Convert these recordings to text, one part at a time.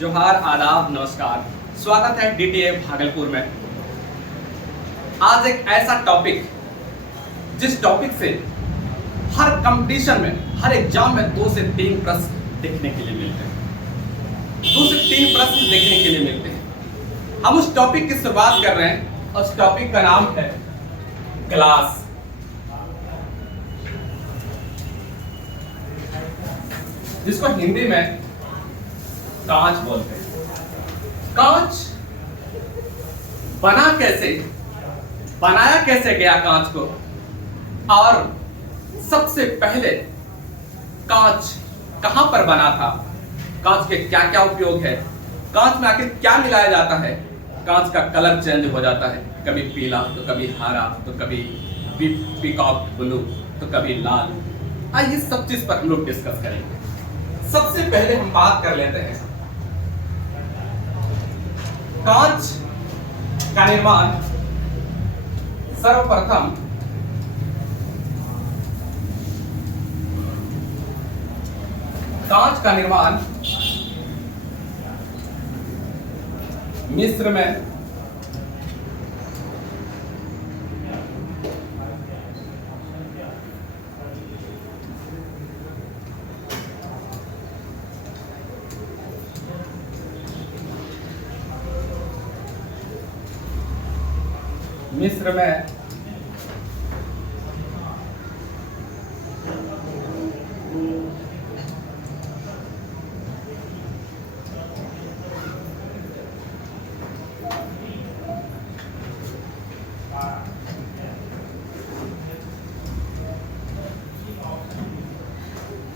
जोहार, आदाब, नमस्कार। स्वागत है डीटीए भागलपुर में। आज एक ऐसा टॉपिक जिस टॉपिक से हर कंपटीशन में, हर एग्जाम में 2 से 3 प्रश्न देखने के लिए मिलते हैं। 2 से 3 प्रश्न देखने के लिए मिलते हैं। हम उस टॉपिक की शुरुआत कर रहे हैं। उस टॉपिक का नाम है ग्लास। जिसको हिंदी में कांच बोलते हैं। कांच बनाया कैसे गया कांच को, और सबसे पहले कांच कहां पर बना था, कांच के क्या क्या उपयोग है, कांच में आखिर क्या मिलाया जाता है, कांच का कलर चेंज हो जाता है, कभी पीला तो कभी हरा तो कभी पीकॉक ब्लू तो कभी लाल। आइए सब चीज पर हम लोग डिस्कस करेंगे। सबसे पहले हम बात कर लेते हैं कांच का निर्माण। सर्वप्रथम कांच का निर्माण मिस्र में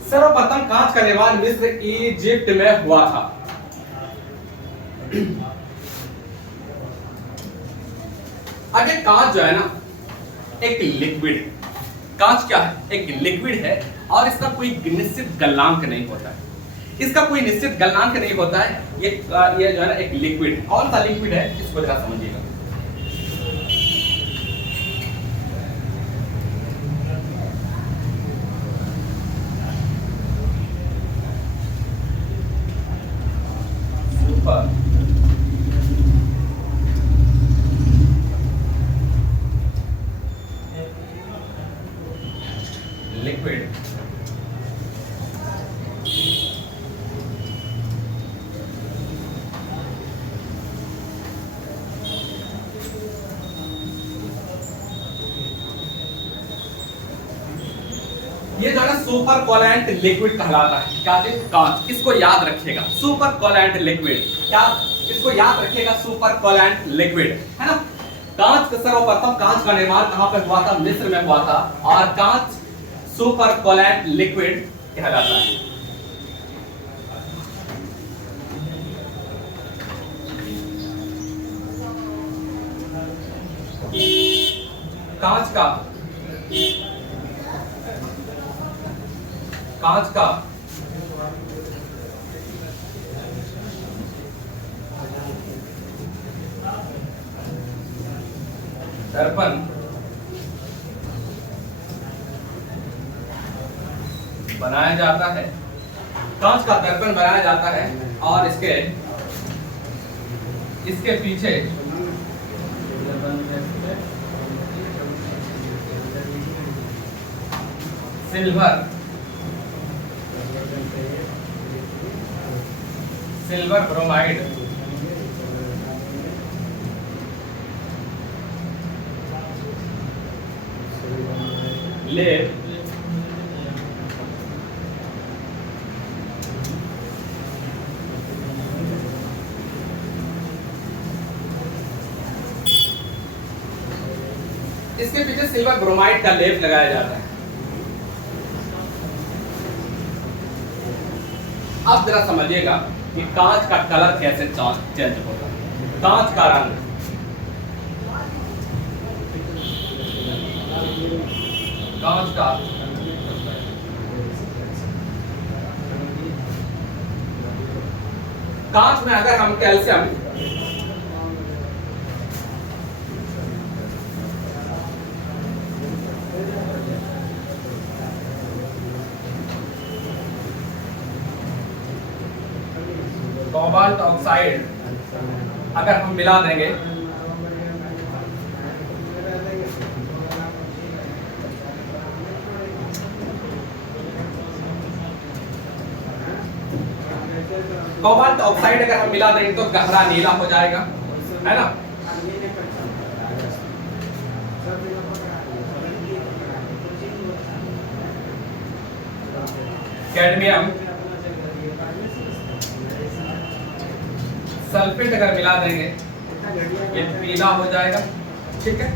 सर्वप्रथम कांच का निर्माण मिस्र इजिप्ट में हुआ था। अब ये कांच जो है ना, एक लिक्विड है। कांच क्या है? एक लिक्विड है और इसका कोई निश्चित गलनांक नहीं होता है। इसका कोई निश्चित गलनांक नहीं होता है। ये जो है ना एक लिक्विड है। कौन सा लिक्विड है इसको जरा समझिएगा। लिक्विड ये जो है ना सुपर कोलैंट लिक्विड कहलाता है। क्या चीज? कांच। इसको याद रखिएगा, सुपर कोलैंट लिक्विड। क्या इसको याद रखिएगा? सुपर कोलैंट लिक्विड, है ना। कांच का सर्वप्रथम कांच का निर्माण कहां पे हुआ था? मिस्र में हुआ था। और कांच सुपर कोलैंट लिक्विड कहलाता है। कांच का दर्पण बनाया जाता है। कांच का दर्पण बनाया जाता है और इसके पीछे सिल्वर ब्रोमाइड लेप इसके पीछे सिल्वर ब्रोमाइड का लेप लगाया जाता है। अब जरा समझिएगा कि कांच का कलर कैसे चेंज होता है। कांच का रंग, कांच का कांच में अगर हम कैल्शियम कोबाल्ट ऑक्साइड अगर हम मिला देंगे कोबाल्ट ऑक्साइड अगर हम मिला देंगे तो गहरा नीला हो जाएगा, है ना। कैडमियम सल्फेट अगर मिला देंगे ये पीला हो जाएगा, ठीक है।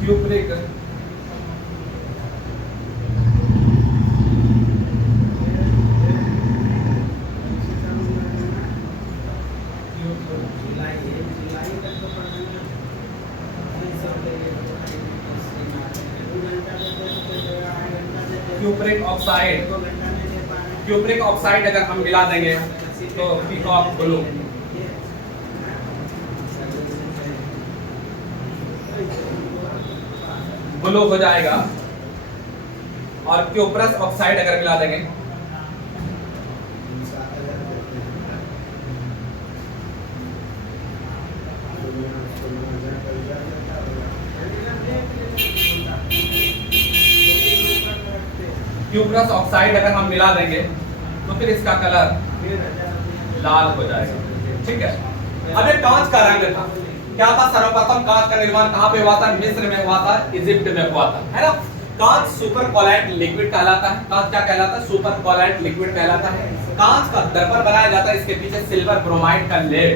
क्यूप्रिक क्यूप्रिक ऑक्साइड अगर हम मिला देंगे तो पीकॉक ब्लू, ब्लू हो जाएगा। और क्यूप्रस ऑक्साइड अगर मिला देंगे क्यूप्रस ऑक्साइड अगर हम मिला देंगे तो फिर इसका कलर लाल हो जाएगा, ठीक है। अब एक कांच का रंग था, क्या था? सर्वप्रथम कांच का निर्माण कहां पे हुआ था? मिस्र में हुआ था, इजिप्ट में हुआ था, है ना। कांच सुपर कोलॉइड लिक्विड कहलाता है। कांच क्या कहलाता है? सुपर कोलॉइड लिक्विड कहलाता है। कांच का दर्पण बनाया जाता है, इसके पीछे सिल्वर ब्रोमाइड का लेप,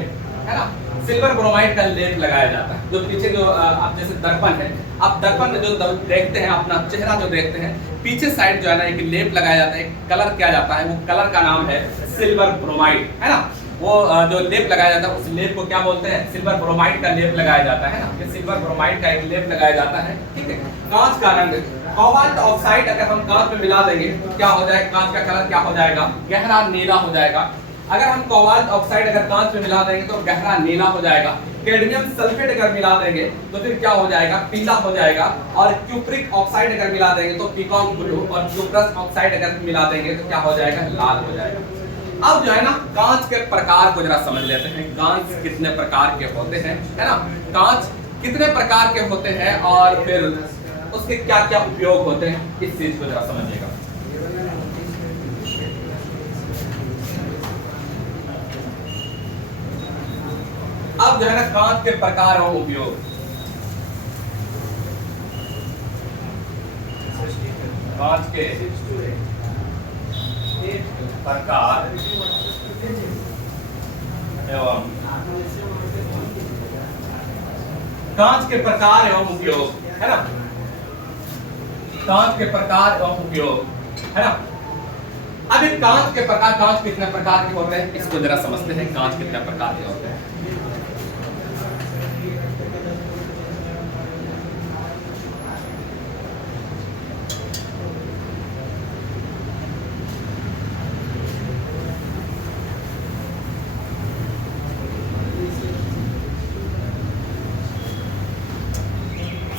है ना, सिल्वर ब्रोमाइड का लेप लगाया जाता है। जो पीछे जो आप जैसे दर्पण है, आप दर्पण में जो देखते हैं अपना चेहरा जो देखते हैं, पीछे साइड जो है ना एक लेप लगाया जाता है, कलर किया जाता है, वो कलर का नाम है सिल्वर ब्रोमाइड, है ना। वो जो लेप लगाया जाता है उस लेप को क्या बोलते हैं? सिल्वर ब्रोमाइड का लेप लगाया जाता है ना। ये सिल्वर ब्रोमाइड का एक लेप लगाया जाता है, ठीक है। कांच का रंग, कोबाल्ट ऑक्साइड अगर हम कांच में मिला देंगे तो क्या हो जाएगा? कांच का कलर क्या हो जाएगा? गहरा नीला हो जाएगा। अगर हम कोबाल्ट ऑक्साइड अगर कांच में मिला देंगे तो गहरा नीला हो जाएगा। कैडमियम सल्फेट अगर मिला देंगे तो फिर क्या हो जाएगा? पीला हो जाएगा। और क्यूप्रिक ऑक्साइड अगर मिला देंगे तो पीकॉक ब्लू, और क्यूप्रस ऑक्साइड अगर मिला देंगे तो क्या हो जाएगा? लाल हो जाएगा। अब जो है ना कांच के प्रकार को जरा समझ लेते हैं। कांच कितने प्रकार के होते हैं, है ना। कांच कितने प्रकार के होते हैं और फिर उसके क्या क्या उपयोग होते हैं, इस चीज को जरा समझिएगा। अब जो है ना कांच के प्रकार और उपयोग। कांच के प्रकार एवं कांच के प्रकार एवं उपयोग, है ना। कांच के प्रकार एवं उपयोग, है ना। अब एक कांच के प्रकार, कांच कितने प्रकार के होते हैं इसको जरा समझते हैं। कांच कितने प्रकार के होते हैं?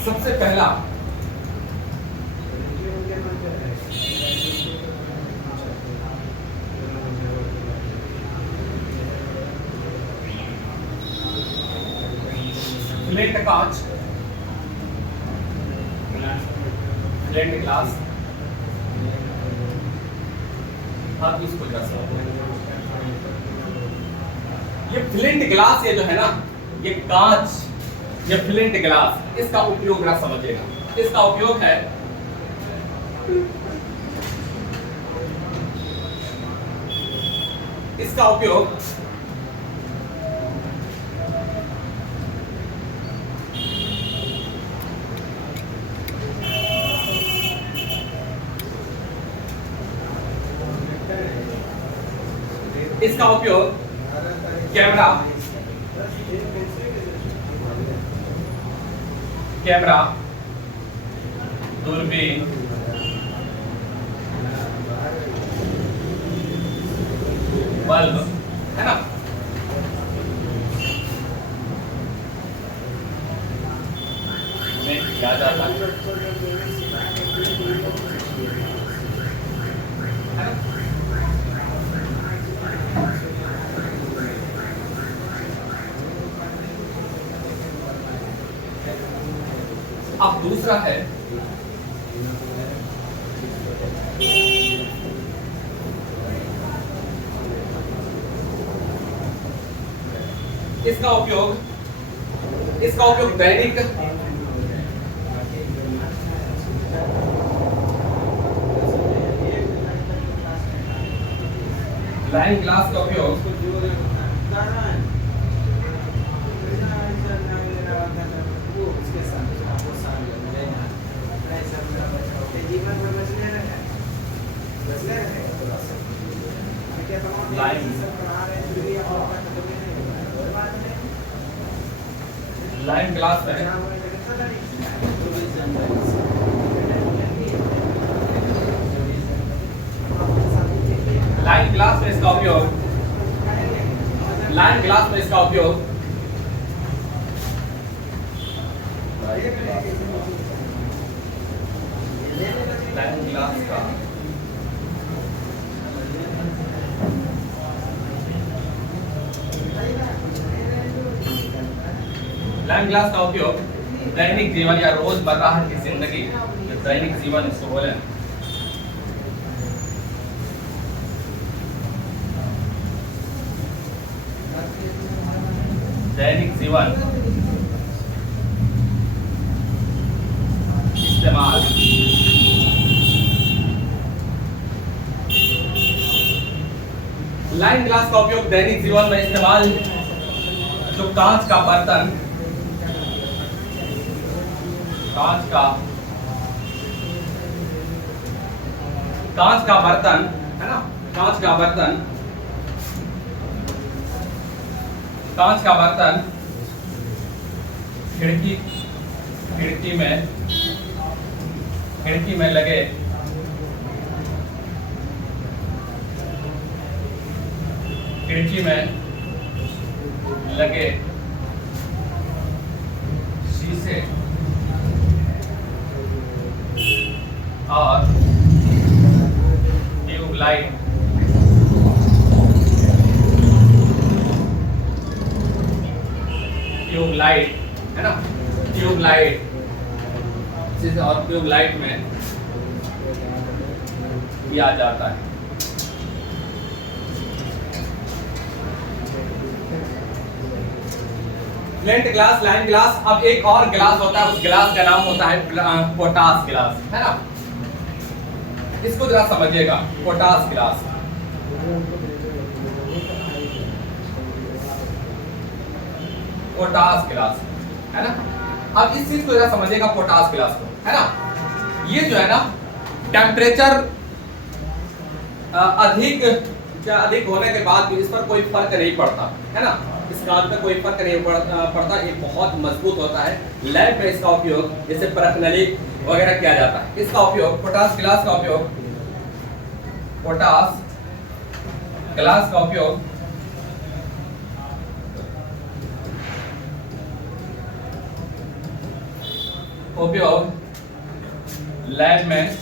सबसे पहला फ्लेट कांच, फ्लेट ग्लास। आप इसको जरा ये फ्लिंट ग्लास, ये जो है ना ये कांच, ये फ्लिंट ग्लास, इसका उपयोग जरा समझिएगा। इसका उपयोग है इसका उपयोग इसका उपयोग कैमरा, कैमरा, दूरबीन, बल्ब, है ना, में किया जाता है। दूसरा है इसका उपयोग दैनिक लाइन ग्लास का उपयोग लाइन ग्लास है। लाइन ग्लास में इसका उपयोग लाइन ग्लास का लाइन ग्लास का उपयोग दैनिक जीवन या रोजमर्रा की जिंदगी, दैनिक जीवन इसको बोले, दैनिक जीवन इस्तेमाल लाइन ग्लास का उपयोग दैनिक जीवन में इस्तेमाल जो कांच का बर्तन है ना, कांच का बर्तन खिड़की में लगे शीशे और ट्यूबलाइट है ना, ट्यूबलाइट और ट्यूबलाइट में किया जाता है। Flint glass, line glass. अब एक और ग्लास होता है, उस ग्लास का नाम होता है पोटास ग्लास, है ना। इसको जरा समझिएगा, पोटास ग्लास। पोटास ग्लास है ना। अब इस चीज को जरा समझिएगा, पोटास ग्लास को, है ना। ये जो है ना, टेम्परेचर अधिक होने के बाद भी इस पर कोई फर्क नहीं पड़ता, है ना। इस कांच पे कोई फर्क नहीं पड़ता। ये बहुत मजबूत होता है। लैब में इसका उपयोग जैसे परख नली वगैरह किया जाता है। इसका उपयोग पोटास ग्लास का उपयोग लैब में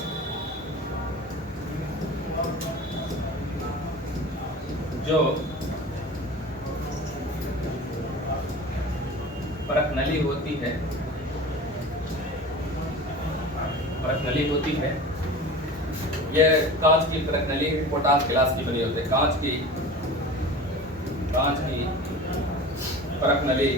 जो परख नली होती है, ये कांच की परख नली पोटास ग्लास की बनी होती है। कांच की परख नली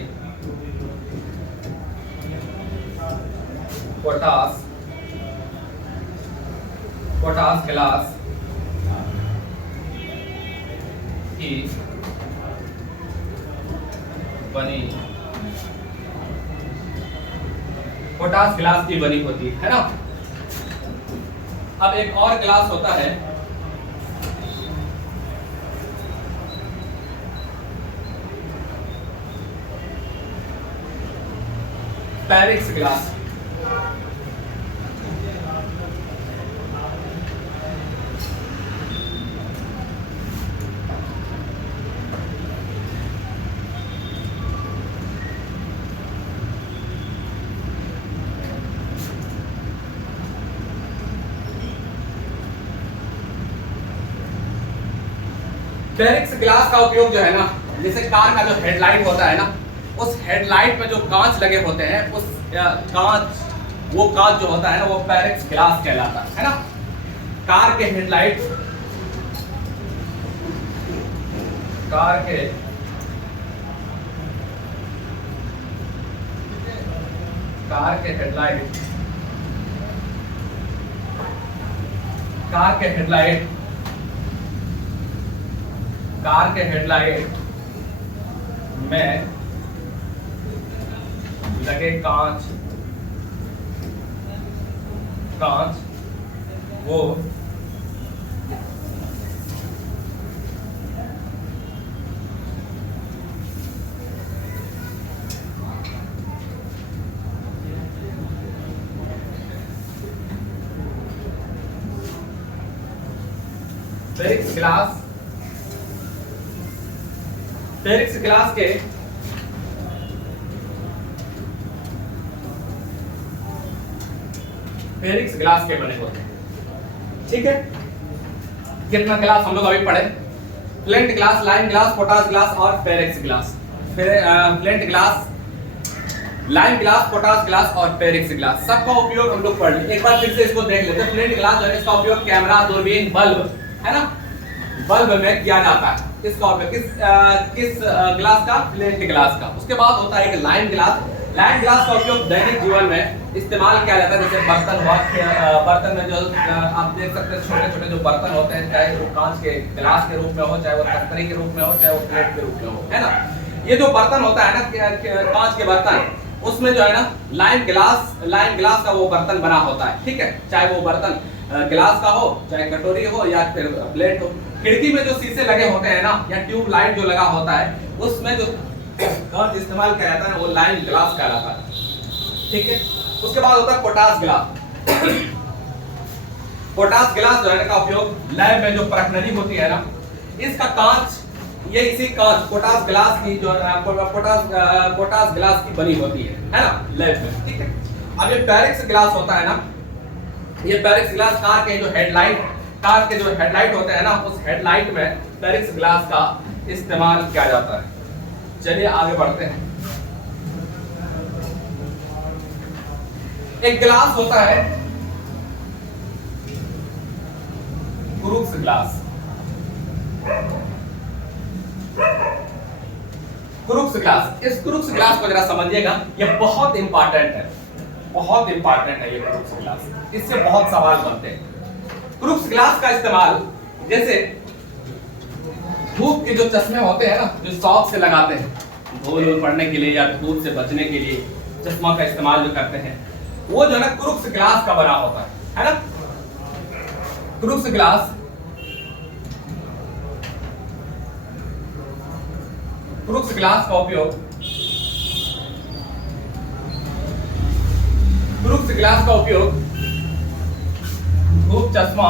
पोटास ग्लास की बनी होती है ना। अब एक और ग्लास होता है पैरिक्स ग्लास। पैरिक्स ग्लास का उपयोग जो है ना, जैसे कार का जो हेडलाइट होता है ना, उस हेडलाइट में जो कांच लगे होते हैं, उस कांच वो कांच जो होता है ना वो पेरिक्स ग्लास कहलाता है ना। कार के हेडलाइट, कार के हेडलाइट, कार के हेडलाइट में लगे कांच वो पेरिक्स ग्लास के बने होते हैं। ठीक है, कितना ग्लास हम लोग अभी पढ़े? Flint glass, lime glass, potash glass और Pyrex glass. Flint glass, lime glass, potash glass और पेरिक्स ग्लास, सबका उपयोग हम लोग पढ़ लिए। एक बार फिर से इसको देख लेते हैं। फ्लिंट ग्लास जो है इसका उपयोग कैमरा, दूरबीन, बल्ब है ना, बल्ब में किया जाता है। इसका उपयोग किस ग्लास का? फ्लिंट ग्लास का। उसके बाद होता है एक लाइम ग्लास। लाइम ग्लास का उपयोग दैनिक जीवन में इस्तेमाल किया जाता है, जैसे बर्तन हुआ, बर्तन में जो आप देख सकते हैं छोटे छोटे जो बर्तन होते हैं, चाहे वो कांच के ग्लास के रूप में हो, चाहे वो तस्तरी के रूप में हो, चाहे वो प्लेट के रूप में हो, है ना। ये जो बर्तन होता है ना कांच के बर्तन, उसमें जो है ना लाइम ग्लास का वो बर्तन बना होता है। ठीक है, चाहे वो बर्तन ग्लास का हो, चाहे कटोरी हो या फिर प्लेट हो। खिड़की में जो शीशे लगे होते हैं ना, या ट्यूब लाइट जो लगा होता है, उसमें जो कांच इस्तेमाल किया जाता है वो लाइम ग्लास कहलाता है। ठीक है, उसके बाद होता है पोटाश ग्लास। पोटाश ग्लास जो है का उपयोग लैब में जो परखनली होती है ना, इसका कांच ये इसी कांच पोटाश ग्लास की जो पोटाश ग्लास की बनी होती है ना लैब में। ठीक है, अब ये पेरिक्स ग्लास होता है ना, ये पेरिक्स ग्लास कार के जो हेडलाइट होते हैं ना, उस हेडलाइट में पेरिक्स ग्लास का इस्तेमाल किया जाता है। चलिए आगे बढ़ते हैं। एक ग्लास होता है क्रूक्स ग्लास। क्रूक्स ग्लास, इस क्रूक्स ग्लास को जरा समझिएगा, ये बहुत इंपॉर्टेंट है, बहुत इंपॉर्टेंट है ये क्रूक्स ग्लास। इससे बहुत सवाल बनते हैं। क्रूक्स ग्लास का इस्तेमाल जैसे धूप के जो चश्मे होते हैं ना, जो शौक से लगाते हैं धूल पड़ने के लिए या धूप से बचने के लिए चश्मा का इस्तेमाल जो करते हैं, वो जो है ना क्रूक्स ग्लास का बना होता है ना। क्रूक्स ग्लास का उपयोग धूप चश्मा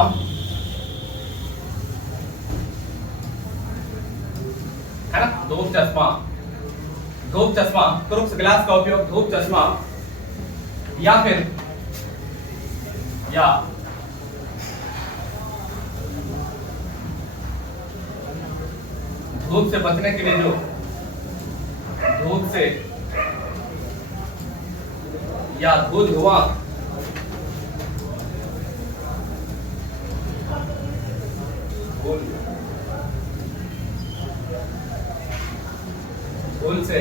है ना, धूप चश्मा क्रूक्स ग्लास का उपयोग धूप चश्मा या धूप से बचने के लिए जो धूप से या धूल धुआं धूल से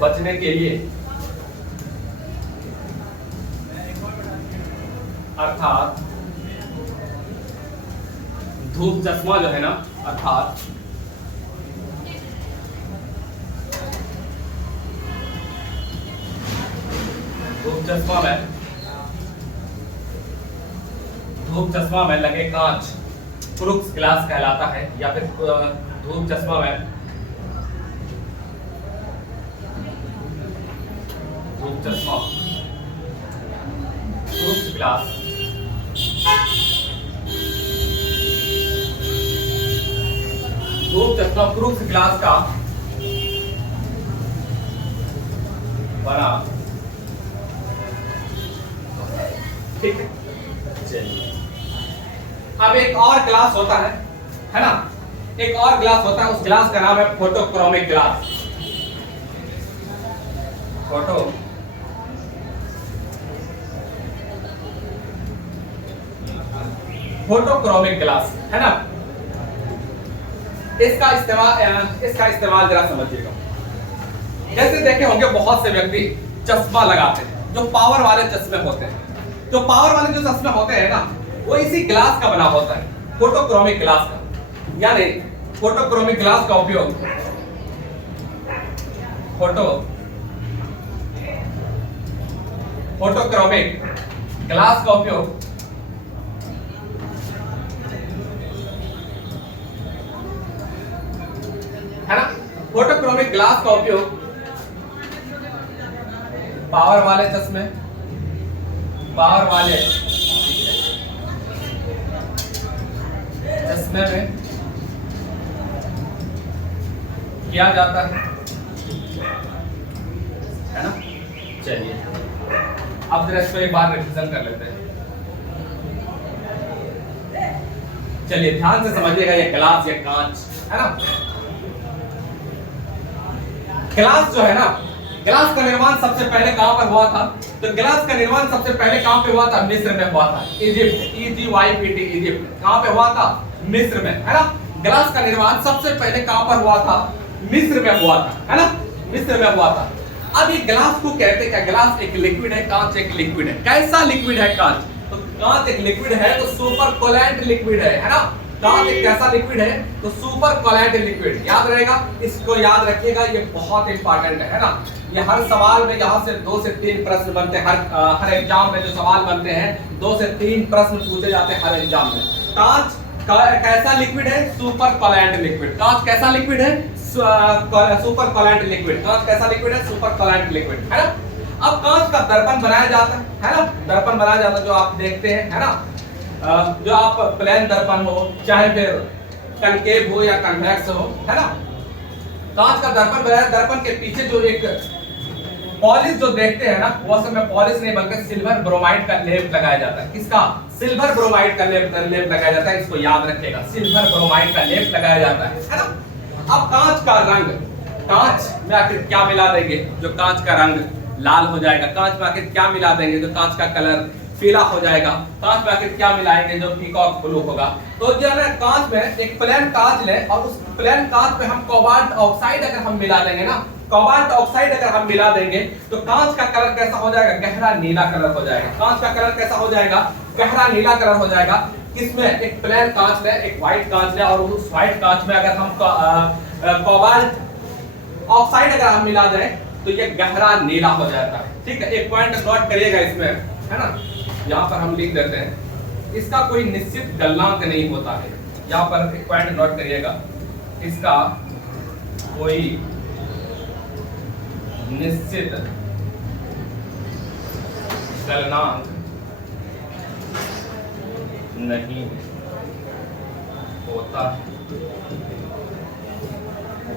बचने के लिए अर्थात धूप चश्मा जो है ना, अर्थात धूप चश्मा में लगे कांच क्रूक्स ग्लास कहलाता है, या फिर धूप चश्मा में क्रूक्स ग्लास धूप चश्मा क्रूक्स ग्लास का बना। ठीक है, चलिए अब एक और ग्लास होता है ना, एक और ग्लास होता है, उस ग्लास का नाम है photochromic glass. Photo photochromic glass, है ना। इसका इस्तेमाल जरा समझिएगा। जैसे देखे होंगे बहुत से व्यक्ति चश्मा लगाते हैं, जो पावर वाले चश्मे होते हैं। जो पावर वाले जो चश्मे होते हैं ना, वो इसी ग्लास का बना होता है, फोटोक्रोमिक ग्लास का। यानी फोटोक्रोमिक ग्लास का उपयोग फोटोक्रोमिक ग्लास का उपयोग है ना। फोटोक्रोमिक ग्लास का उपयोग पावर वाले चश्मे में किया जाता है ना। चलिए अब जरा इसको एक बार रिविजन कर लेते हैं। चलिए ध्यान से समझिएगा, ये ग्लास, ये कांच, है ना। ग्लास जो है ना, ग्लास का निर्माण सबसे पहले कहां पर हुआ था? तो ग्लास का निर्माण सबसे पहले कहां पे हुआ था? मिस्र में हुआ था, इजिप्ट, EGYPT, इजिप्ट। कहां पे हुआ था? मिस्र में, है ना। ग्लास का निर्माण सबसे पहले कहां पर हुआ था? मिस्र में हुआ था, है ना, मिस्र में हुआ था। अब ये ग्लास को कहते क्या? ग्लास एक लिक्विड है, कांच एक लिक्विड है। कैसा लिक्विड है कांच? तो कांच एक लिक्विड है तो सुपर कोलैंट लिक्विड है ना। कांच एक कैसा लिक्विड है? तो सुपर कोलैंट लिक्विड। याद रहेगा, इसको याद रखिएगा, ये बहुत इंपॉर्टेंट है ना। ये हर सवाल में यहाँ से 2 से 3 प्रश्न बनते हैं। हर एग्जाम में जो सवाल बनते हैं 2 से 3 प्रश्न पूछे जाते हैं हर एग्जाम में। कांच कैसा लिक्विड है? Super coolant liquid. कांच कैसा लिक्विड है? Super coolant liquid. कांच कैसा लिक्विड है? सुपर कोलैंट लिक्विड, है ना। अब कांच का दर्पण बनाया जाता है ना। दर्पण बनाया जाता है जो आप देखते हैं, है ना। जो आप प्लेन दर्पण हो, चाहे फिर कनकेव हो या कन्वेक्स हो, है ना। कांच का दर्पण बनाया, दर्पण के पीछे जो एक पॉलिश जो देखते हैं ना, वो असल में पॉलिश नहीं बल्कि सिल्वर ब्रोमाइड का लेप लगाया जाता है। किसका? सिल्वर ब्रोमाइड का लेप लगाया जाता है। इसको याद रखिएगा, सिल्वर ब्रोमाइड का लेप लगाया जाता है ना। अब कांच का रंग, कांच में आखिर क्या मिला देंगे जो कांच का रंग लाल हो जाएगा? कांच में आखिर क्या मिला देंगे जो कांच का कलर पीला हो जाएगा? कांच में आखिर क्या मिलाएंगे जो पीकॉक ब्लू होगा? तो जो है कांच में एक प्लेन कांच ले और उस प्लेन कांच में हम कोबाल्ट ऑक्साइड अगर हम मिला देंगे ना, कोबाल्ट ऑक्साइड अगर हम मिला देंगे तो कांच का कलर कैसा हो जाएगा? गहरा नीला कलर हो जाएगा। कांच का कलर कैसा हो जाएगा? गहरा नीला कलर हो जाएगा। इसमें एक प्लेन कांच ले, एक व्हाइट कांच ले और उस व्हाइट कांच में अगर हम कोबाल्ट ऑक्साइड अगर हम मिला दें तो ये गहरा नीला हो जाता है। ठीक है, एक पॉइंट नोट करिएगा इसमें, है ना। यहाँ पर हम लिख देते हैं, इसका कोई निश्चित गलनांक नहीं होता है। यहाँ पर एक पॉइंट नोट करिएगा, इसका कोई निश्चित गलनांक नहीं होता।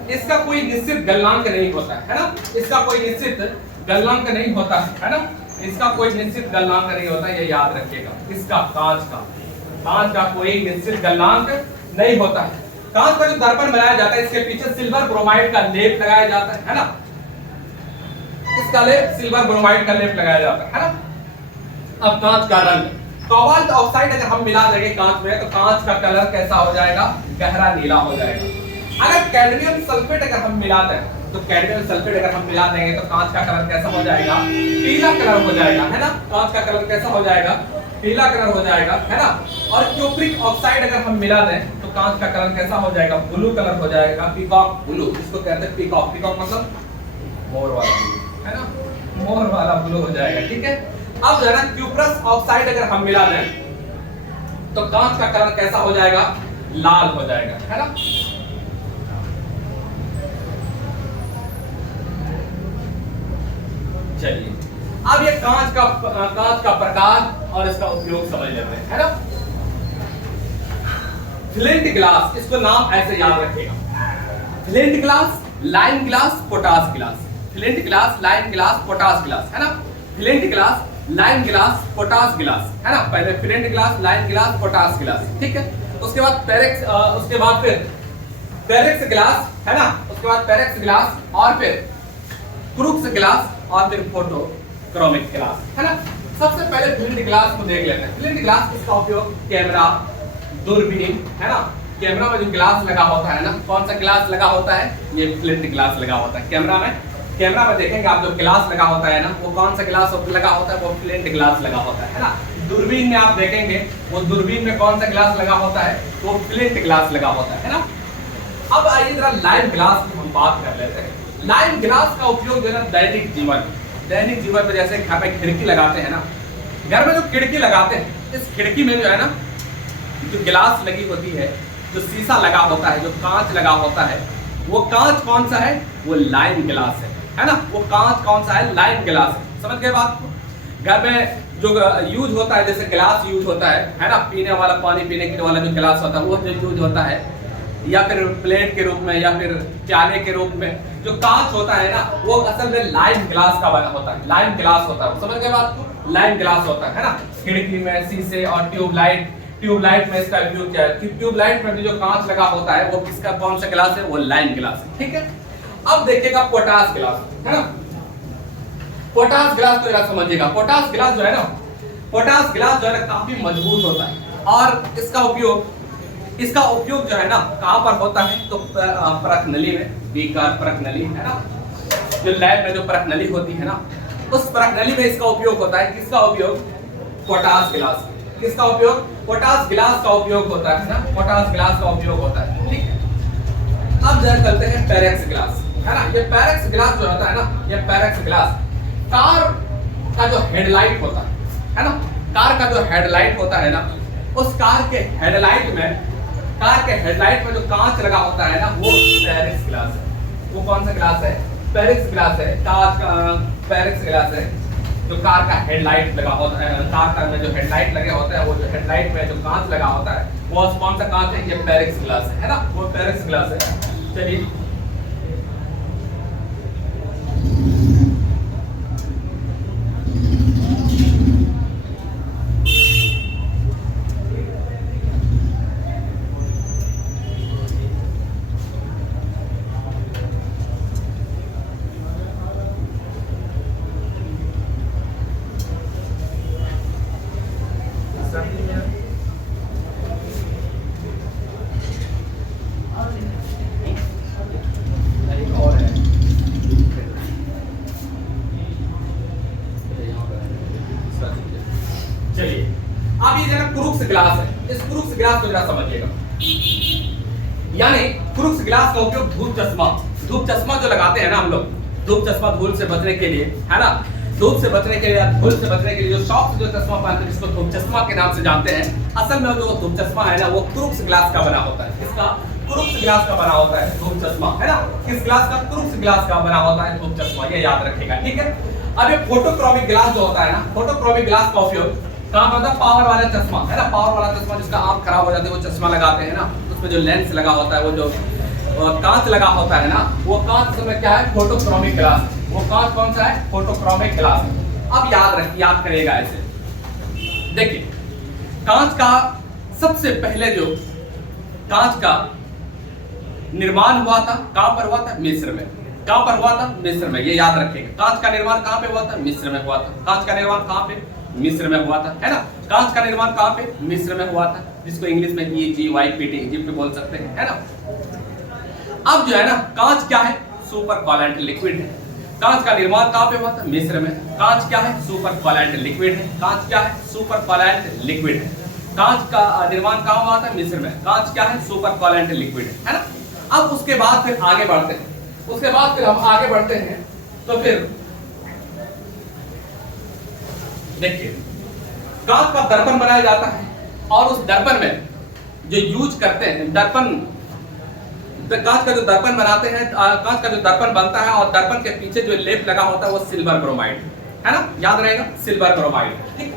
इसका कोई निश्चित गलनांक नहीं होता है ना। इसका कोई निश्चित गलनांक नहीं होता है ना। इसका कोई निश्चित गलनांक नहीं होता, ये याद रखिएगा। इसका कांच का कोई निश्चित गलनांक नहीं होता है। कांच का जो दर्पण बनाया जाता है, इसके पीछे सिल्वर ब्रोमाइड का लेप लगाया जाता है ना। इसका लेप सिल्वर ब्रोमाइड का लेप लगाया जाता है ना। अब कांच का रंग, कोबाल्ट ऑक्साइड अगर हम मिला देंगे कांच में तो कांच का कलर कैसा हो जाएगा? गहरा नीला हो जाएगा। अगर कैडमियम सल्फेट अगर हम मिला दें तो कैडमियम सल्फेट अगर हम मिला देंगे तो कांच का कलर कैसा हो जाएगा? पीला कलर हो जाएगा, है ना। कांच का कलर कैसा हो जाएगा? पीला कलर हो जाएगा, है ना। और क्यूप्रिक ऑक्साइड अगर हम मिला दें तो कांच का कलर कैसा हो जाएगा? ब्लू कलर हो जाएगा, पीकॉक ब्लू। इसको कहते हैं पीकॉक। पीकॉक मतलब मोर वाला ब्लू, है ना, मोर वाला ब्लू हो जाएगा। ठीक है, अब जरा क्यूप्रस ऑक्साइड अगर हम मिला दें तो कांच का कलर कैसा हो जाएगा? लाल हो जाएगा, है ना। चलिए अब ये कांच का प्रकार और इसका उपयोग समझ लेते हैं, है ना। फ्लिंट ग्लास, इसको नाम ऐसे याद रखिएगा, flint glass, lime glass, potash glass. Flint glass, lime glass, potash glass, है ना। Flint glass, lime glass, potash glass, है ना। पहले flint glass, lime glass, potash glass, ठीक है। उसके बाद पेरेक्स, उसके बाद फिर पेरेक्स ग्लास, है ना। उसके बाद पेरेक्स ग्लास और फिर क्रूक्स ग्लास और फिर फोटोक्रोमिक ग्लास, है ना। सबसे पहले फ्लिंट ग्लास को देख लेते हैं। फ्लिंट ग्लास इसका उपयोग कैमरा, दूरबीन, है ना, कैमरा में जो ग्लास लगा होता है ना, कौन सा ग्लास लगा होता है, ये फ्लिंट ग्लास लगा होता है। कैमरा में देखेंगे आप, जो ग्लास लगा होता है ना, वो कौन सा ग्लास लगा होता है, वो फ्लिंट ग्लास लगा होता है ना। दूरबीन में आप देखेंगे, वो दूरबीन में कौन सा ग्लास लगा होता है, वो फ्लिंट ग्लास लगा होता है ना। अब आइए जरा लाइम ग्लास की हम बात कर लेते हैं। लाइम ग्लास का उपयोग जो है ना दैनिक जीवन में, जैसे घर में खिड़की लगाते हैं ना, घर में जो खिड़की लगाते हैं, इस खिड़की में जो है ना, जो गिलास लगी होती है, जो शीशा लगा होता है, जो कांच लगा होता है, वो कांच कौन सा है, वो लाइम ग्लास है ना। वो कांच कौन सा है, लाइम ग्लास है। समझ गए बात को। घर में जो यूज होता है, जैसे गिलास यूज होता है ना, पीने वाला, पानी पीने के वाला जो गिलास होता है, वो जो यूज होता है, या फिर प्लेट के रूप में, या फिर प्याले के रूप में, जो कांच होता है ना, वो असल में लाइम ग्लास का बना होता है। लाइम ग्लास होता है, समझ गए बात को। लाइम ग्लास होता है ना। खिड़की में, शीशे और ट्यूबलाइट में इसका उपयोग क्या है। ट्यूबलाइट में भी जो कांच लगा होता है, वो किसका, कौन सा ग्लास है, वो लाइम ग्लास है, ठीक है। अब देखिएगा पोटास ग्लास, है ना। पोटास ग्लास तो जरा समझिएगा। पोटास ग्लास जो है ना, पोटास ग्लास जो है ना, काफी मजबूत होता है, और इसका उपयोग जो है ना, कहां पर होता है, तो परख नली में, बीकर परख नली, है ना, जो लैब में जो परख नली होती है ना, उस परख नली में इसका उपयोग होता है। किसका उपयोग, पोटास ग्लास। किसका उपयोग, पोटास ग्लास का उपयोग होता है ना, पोटास ग्लास का उपयोग होता है, ठीक है। अब जरा चलते हैं पेरेक्स ग्लास, है ना। ये पेरेक्स ग्लास जो होता है ना, ये पेरेक्स ग्लास कार का जो हेडलाइट होता है ना, कार का जो हेडलाइट होता है ना, उस कार के हेडलाइट में जो कांच लगा होता है ना, वो पेरेक्स ग्लास है। वो कौन सा ग्लास है, पेरेक्स ग्लास है। कांच का पेरेक्स ग्लास है। जो कार का हेडलाइट लगा होता है, कार का में जो हेडलाइट लगे होते हैं, वो जो हेडलाइट में जो कांच लगा होता है, वो कौन सा कांच है, ये पेरेक्स ग्लास है ना, वो पेरेक्स ग्लास है। चलिए अब ये जरा क्रूक्स ग्लास है। इस क्रूक्स ग्लास को जरा समझिएगा। यानी क्रूक्स ग्लास का उपयोग धूप चश्मा जो लगाते हैं ना हम लोग, धूप चश्मा धूल से बचने के लिए, है ना, धूप से बचने के लिए, धूल से बचने के लिए जो शॉक्स जो चश्मा पहनते हैं, जिसको धूप चश्मा के नाम से जानते हैं, असल में जो धूप चश्मा है ना, वो क्रूक्स ग्लास का बना होता है। किसका, क्रूक्स ग्लास का बना होता है धूप चश्मा, है ना। किस ग्लास का, क्रूक्स ग्लास का बना होता है धूप चश्मा, ये याद रखिएगा, ठीक है। अब ये फोटोक्रोमिक ग्लास जो होता है ना, फोटोक्रोमिक ग्लास का उपयोग कहाँ होता है, पावर वाला चश्मा, है ना, पावर वाला चश्मा, जिसका आंख खराब हो जाती है, वो चश्मा लगाते हैं ना, उसमें जो लेंस लगा होता है, वो जो कांच लगा होता है ना, वो कांच में क्या है, फोटोक्रोमिक ग्लास। वो कांच कौन सा है, फोटोक्रोमिक ग्लास। अब याद करिएगा ऐसे। देखिए, कांच का सबसे पहले जो कांच का निर्माण हुआ था, कहां पर हुआ था, मिस्र में। कहां पर हुआ था, मिस्र में, ये याद रखिएगा। कांच का निर्माण कहां पे हुआ था, मिस्र में हुआ था। कांच का निर्माण कहां पे, मिस्र में हुआ था, है ना। कांच का निर्माण कहां पे, मिस्र में हुआ था, जिसको इंग्लिश में EGYPT इजिप्ट बोल सकते हैं, है ना। अब जो है ना, कांच क्या है, सुपर कोलैंट लिक्विड है। कांच का निर्माण कहां पे हुआ था, मिस्र में। कांच क्या है, सुपर कोलैंट लिक्विड है। कांच क्या है, सुपर कोलैंट लिक्विड है। कांच का निर्माण कहां हुआ था, मिस्र में। कांच क्या है, सुपर कोलैंट लिक्विड है ना। अब उसके बाद फिर आगे बढ़ते हैं, हम आगे बढ़ते हैं, तो फिर देखिए, कांच का दर्पण बनाया जाता है, और उस दर्पण में जो यूज करते हैं, कांच का जो दर्पण बनाते हैं, कांच का जो दर्पण बनता है, और दर्पण के पीछे जो लेप लगा होता है, वो सिल्वर ब्रोमाइड, है ना, याद रहेगा, सिल्वर ब्रोमाइड, ठीक।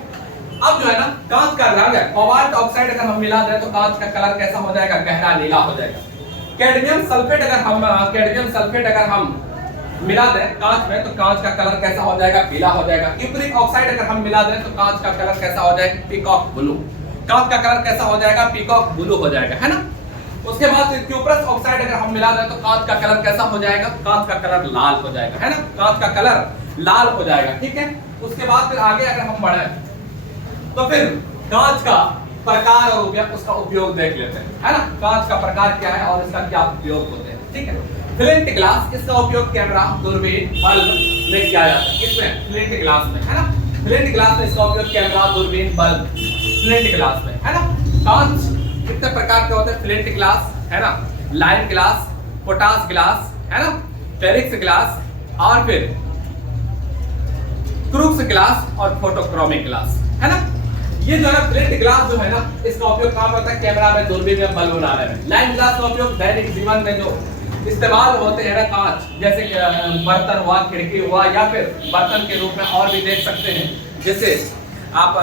अब जो है ना, कांच का रंग है, कोबाल्ट ऑक्साइड अगर हम मिला दें, तो कांच का कलर कैसा हो जाएगा, गहरा नीला हो जाएगा। कैडमियम सल्फेट अगर हम मिला दें कांच में, तो कांच का कलर कैसा हो जाएगा, पीला हो जाएगा। क्यूप्रिक ऑक्साइड अगर हम मिला दें, तो कांच का कलर कैसा हो जाएगा, पीकॉक ब्लू। कांच का कलर कैसा हो जाएगा, पीकॉक ब्लू हो जाएगा, है ना। उसके बाद फिर क्यूप्रस ऑक्साइड अगर हम मिला दें तो कांच का कलर कैसा हो जाएगा? कांच का कलर लाल हो जाएगा, है ना, कांच का कलर लाल हो जाएगा, ठीक है। उसके बाद फिर आगे अगर हम बढ़े तो फिर कांच का प्रकार और उसका उपयोग देख लेते हैं, है ना, कांच का प्रकार क्या है और इसका क्या उपयोग होते हैं, ठीक है। फ्लिंट ग्लास, इसका उपयोग कैमरा, दूरबीन, बल्ब में किया जाता है, किसमें? फ्लिंट ग्लास में, है ना। फ्लिंट ग्लास में इसका उपयोग कैमरा, दूरबीन, बल्ब, फ्लिंट ग्लास में, है ना। कांच कितने प्रकार के होते हैं? फ्लिंट ग्लास, है ना, लाइम ग्लास, पोटास ग्लास, है ना, फेरिक्स ग्लास और फिर क्रूक्स ग्लास और फोटोक्रोमिक ग्लास, है ना। ये जो है फ्लिंट ग्लास जो है ना, इसका उपयोग कहां होता है? कैमरा में, दूरबीन में, बल्ब बनाने में। लाइम ग्लास का उपयोग दैनिक जीवन में जो इस्तेमाल होते हैं ना कांच, जैसे बर्तन हुआ, खिड़की हुआ, या फिर बर्तन के रूप में और भी देख सकते हैं, जैसे आप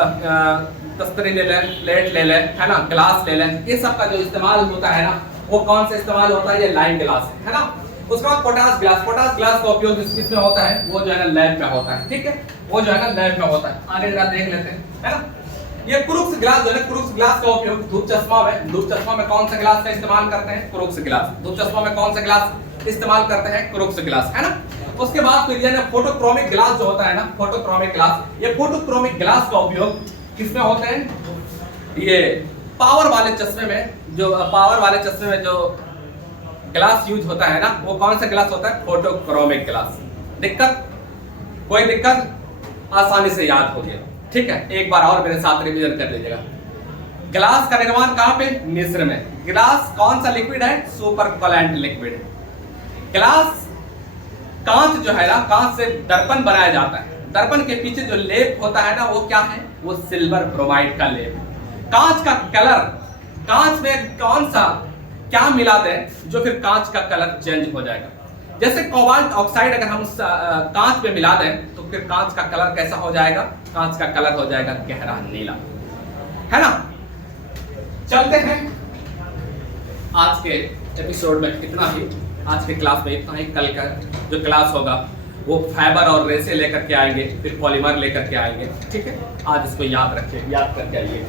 तस्तरी ले लें, प्लेट ले लें, है ना, ग्लास ले लें, ये सब का जो इस्तेमाल होता है ना, वो कौन सा इस्तेमाल होता है? ये लाइम ग्लास है ना। उसके बाद पोटास ग्लास, पोटास ग्लास का उपयोग किसमें होता है? वो जो है ना लैब में होता है, ठीक है, वो जो है ना लैब में होता है। आगे जरा देख लेते हैं, है ना। ये क्रूक्स ग्लास जो है, क्रूक्स ग्लास का उपयोग धूप चश्मा में, धूप चश्मा में कौन सा ग्लास का इस्तेमाल करते हैं? Crooks glass. धूप चश्मा में कौन सा ग्लास इस्तेमाल करते हैं? क्रूक्स ग्लास, है ना। उसके बाद फिर ये ना फोटोक्रोमिक ग्लास जो होता है ना, फोटोक्रोमिक ग्लास, ये फोटोक्रोमिक ग्लास का उपयोग किसमें होते हैं? ये पावर वाले चश्मे में, जो पावर वाले चश्मे में जो ग्लास यूज होता है ना, वो कौन सा ग्लास होता है? Photochromic glass. दिक्कत? कोई दिक्कत? आसानी से याद हो गया, ठीक है। एक बार और मेरे साथ रिवीजन कर लीजिएगा। ग्लास का निर्माण कहां पे? मिस्र में। ग्लास कौन सा लिक्विड है? Super coolant liquid. ग्लास, कांच जो है ना, कांच से दर्पण बनाया जाता है। दर्पण के पीछे जो लेप होता है ना, वो क्या है? वो सिल्वर ब्रोमाइड का लेप। कांच का कलर, कांच में कौन सा क्या मिला दें जो फिर कांच का कलर चेंज हो जाएगा? जैसे कोबाल्ट ऑक्साइड अगर हम कांच में मिला दें तो फिर कांच का कलर कैसा हो जाएगा? कांच का कलर हो जाएगा गहरा नीला, है ना। चलते हैं, आज के एपिसोड में इतना ही, आज के क्लास में इतना ही। कल का जो क्लास होगा वो फाइबर और रेसे लेकर के आएंगे, फिर पॉलीमर लेकर के आएंगे, ठीक है। आज इसको याद रखिए, याद करके आइए।